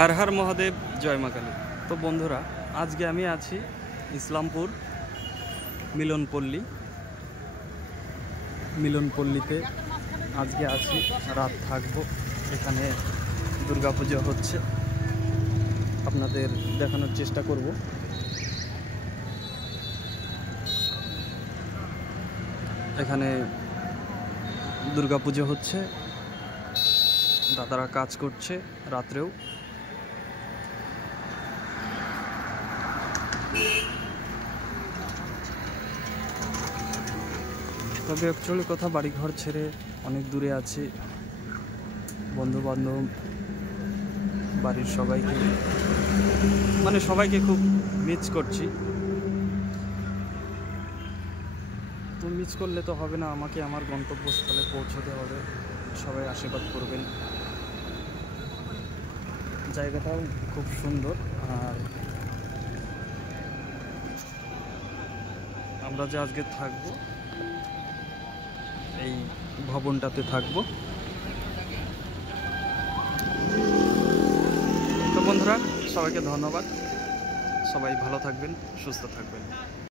हर हर महादेव जय मा काली। तो बंधुरा आज के आमी आछि इस्लामपुर मिलनपल्लीते आज के आछि रात थाकबो। एखाने दुर्गा पूजा होच्छे, आपनादेर देखानोर चेष्टा करब। एखाने दुर्गा पूजा होच्छे, दादारा काज करछे रात्रेও। তবে অ্যাকচুয়ালি কথা বাড়ি ঘর ছেড়ে অনেক দূরে আছি, বন্ধু বান্ধব বাড়ির সবাইকে খুব মিস করছি। তো মিস করলে তো হবে না, আমাকে আমার গন্তব্যস্থলে পৌঁছতে হবে। সবাই আশীর্বাদ করবেন। জায়গাটাও খুব সুন্দর, আর আমরা যে আজকে থাকবো এই ভবনটাতে থাকবো। তো বন্ধুরা সবাইকে ধন্যবাদ, সবাই ভালো থাকবেন, সুস্থ থাকবেন।